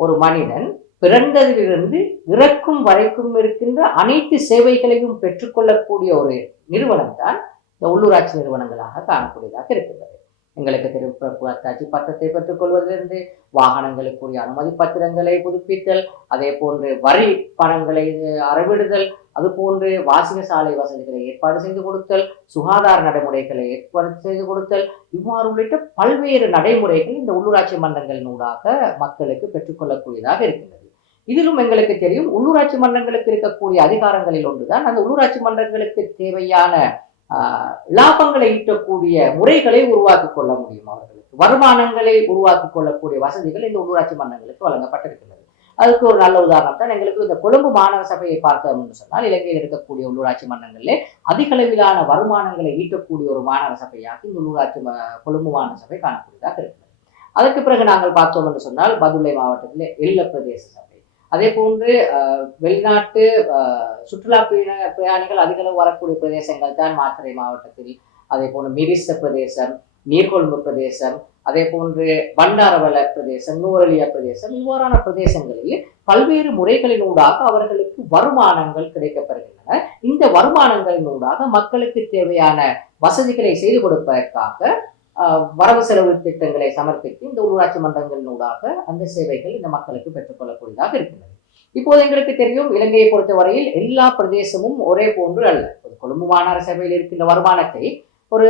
ஒரு மனிதன் பிறந்ததிலிருந்து இறக்கும் வரைக்கும் இருக்கின்ற அனைத்து சேவைகளையும் பெற்றுக்கொள்ளக்கூடிய ஒரு நிறுவனம் தான் இந்த உள்ளூராட்சி நிறுவனங்களாக காணக்கூடியதாக இருக்கின்றது. எங்களுக்கு தெரியும் பத்திரத்தை பட்டத்தை பெற்றுக்கொள்வதிலிருந்து வாகனங்களுக்குரிய அனுமதி பத்திரங்களை புதுப்பித்தல் அதே போன்று வரி பணங்களை அறவிடுதல் அது போன்று வாசக சாலை வசதிகளை ஏற்பாடு செய்து கொடுத்தல் சுகாதார நடைமுறைகளை ஏற்பாடு செய்து கொடுத்தல் இவ்வாறு உள்ளிட்ட பல்வேறு நடைமுறைகள் இந்த உள்ளூராட்சி மன்றங்களினூடாக மக்களுக்கு பெற்றுக்கொள்ளக்கூடியதாக இருக்கின்றது. இதிலும் எங்களுக்கு தெரியும் உள்ளூராட்சி மன்றங்களுக்கு இருக்கக்கூடிய அதிகாரங்களில் ஒன்றுதான் அந்த உள்ளூராட்சி மன்றங்களுக்கு தேவையான லாபங்களை ஈட்டக்கூடிய முறைகளை உருவாக்கி கொள்ள முடியும் அவர்களுக்கு. வருமானங்களை உருவாக்கி கொள்ளக்கூடிய வசதிகள் இந்த உள்ளூராட்சி மன்றங்களுக்கு வழங்கப்பட்டிருக்கின்றது அதுக்கு ஒரு நல்ல உதாரணம் தான் எங்களுக்கு இந்த கொழும்பு மாநகர சபையை பார்த்தோம் என்று சொன்னால் இலங்கையில் இருக்கக்கூடிய உள்ளூராட்சி மன்றங்களிலே அதிக அளவிலான வருமானங்களை ஈட்டக்கூடிய ஒரு மாநகர சபையாக இந்த உள்ளூராட்சி கொழும்பு மாநகர சபை காணக்கூடியதாக இருக்கிறது. அதற்கு பிறகு நாங்கள் பார்த்தோம் என்று சொன்னால் பதுளை மாவட்டத்தில் எல்ல பிரதேச சபை. அதே போன்று வெளிநாட்டு சுற்றுலா பிரயாணிகள் அதிக அளவு வரக்கூடிய பிரதேசங்கள் தான் மாத்தறை மாவட்டத்தில். அதே போன்று மிரிச பிரதேசம் நீர்கொழும்பு பிரதேசம் அதே போன்று பண்டாரவள பிரதேசம் நூரலியா பிரதேசம் இவ்வாறான பிரதேசங்களில் பல்வேறு முறைகளினூடாக அவர்களுக்கு வருமானங்கள் கிடைக்கப்பெறுகின்றன. இந்த வருமானங்களினூடாக மக்களுக்கு தேவையான வசதிகளை செய்து கொடுப்பதற்காக வரவு செலவு திட்டங்களை சமர்ப்பித்து இந்த உள்ளூராட்சி மன்றங்களினூடாக அந்த சேவைகள் இந்த மக்களுக்கு பெற்றுக்கொள்ளக்கூடியதாக இருக்கிறது இப்போது எங்களுக்கு தெரியும் இலங்கையை பொறுத்தவரையில் எல்லா பிரதேசமும் ஒரே போன்று அல்ல. ஒரு கொழும்பு மாநகர சபையில் இருக்கின்ற வருமானத்தை ஒரு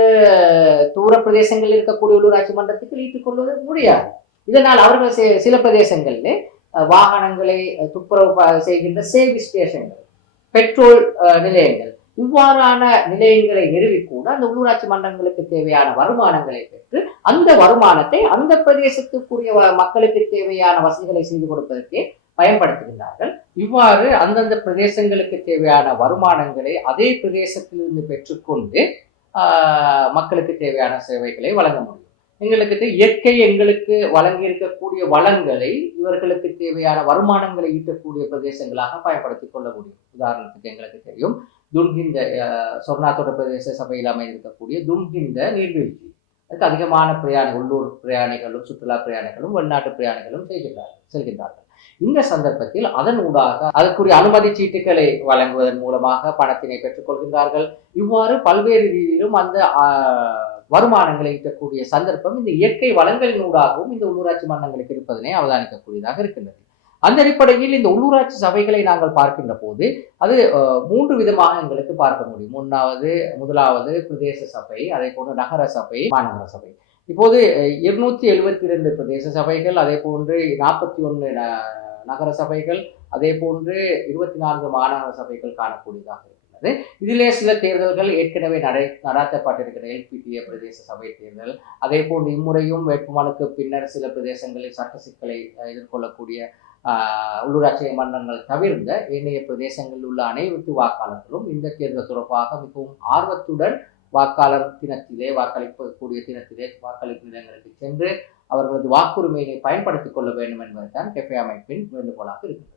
தூர பிரதேசங்களில் இருக்கக்கூடிய உள்ளூராட்சி மன்றத்துக்கு ஈட்டுக் கொள்வது முடியாது. இதனால் அவர்கள் சில பிரதேசங்களில் வாகனங்களை துப்புரவு ப- செய்கின்ற சேவை ஸ்டேஷன்கள் பெட்ரோல் நிலையங்கள் இவ்வாறான நிலையங்களை நிறுவி கூட அந்த உள்ளூராட்சி மன்றங்களுக்கு தேவையான வருமானங்களை பெற்று அந்த வருமானத்தை அந்த பிரதேசத்துக்குரிய மக்களுக்கு தேவையான வசதிகளை செய்து கொடுப்பதற்கே பயன்படுத்துகின்றார்கள். இவ்வாறு அந்தந்த பிரதேசங்களுக்கு தேவையான வருமானங்களை அதே பிரதேசத்திலிருந்து பெற்றுக்கொண்டு ஆஹ், மக்களுக்கு தேவையான சேவைகளை வழங்க முடியும். எங்களுக்கு இயற்கை எங்களுக்கு வழங்கி இருக்கக்கூடிய வளங்களை இவர்களுக்கு தேவையான வருமானங்களை ஈட்டக்கூடிய பிரதேசங்களாக பயன்படுத்திக் கொள்ள முடியும். உதாரணத்துக்கு எங்களுக்கு தெரியும் துல்கிந்த அஹ், சொர்ணாத்தோட பிரதேச சபையில் அமைந்திருக்கக்கூடிய துல்கிந்த நீர்வீழ்ச்சி. அதுக்கு அதிகமான பிரயாணி உள்ளூர் பிரயாணிகளும் சுற்றுலா பிரயாணிகளும் வெளிநாட்டு பிரயாணிகளும் செய்கின்றார்கள் செல்கின்றார்கள். இந்த சந்தர்ப்பத்தில் அதன் ஊடாக அதற்குரிய அனுமதி சீட்டுகளை வழங்குவதன் மூலமாக பணத்தினை பெற்றுக்கொள்கின்றார்கள். இவ்வாறு பல்வேறு ரீதியிலும் அந்த வருமானங்களை ஈட்டக்கூடிய சந்தர்ப்பம் இந்த இயற்கை வளங்களின் ஊடாகவும் இந்த உள்ளூராட்சி மன்றங்களுக்கு இருப்பதனை அவதானிக்கக்கூடியதாக இருக்கின்றது. அந்த அடிப்படையில் இந்த உள்ளூராட்சி சபைகளை நாங்கள் பார்க்கின்ற போது அது மூன்று விதமாக எங்களுக்கு பார்க்க முடியும். ஒன்றாவது முதலாவது பிரதேச சபை அதே போன்று நகர சபை மாநகர சபை. இப்போது இருநூத்தி எழுபத்தி ரெண்டு பிரதேச சபைகள் அதே போன்று நாற்பத்தி ஒன்று நகர சபைகள் அதே போன்று இருபத்தி நான்கு மாநகர சபைகள் காணக்கூடியதாக இருக்கிறது இதிலே சில தேர்தல்கள் ஏற்கனவே நடை நடாத்தப்பட்டிருக்கிற எல்பிடிஏ பிரதேச சபை தேர்தல் அதே போன்று இம்முறையும் வேட்புமனுக்கு பின்னர் சில பிரதேசங்களில் சட்ட சிக்கலை எதிர்கொள்ளக்கூடிய உள்ளூராட்சி மன்றங்கள் தவிர்ந்த ஏனைய பிரதேசங்களில் உள்ள அனைத்து வாக்காளர்களும் இந்த தேர்தல் தொடர்பாக மிகவும் ஆர்வத்துடன் வாக்காளர் தினத்திலே வாக்களிக்கக்கூடிய தினத்திலே வாக்களிப்பு நிலையங்களுக்கு சென்று அவர்களது வாக்குரிமையை பயன்படுத்திக் கொள்ள வேண்டும் என்பதுதான் கெஃபே அமைப்பின் வேண்டுகோளாக இருக்கிறது.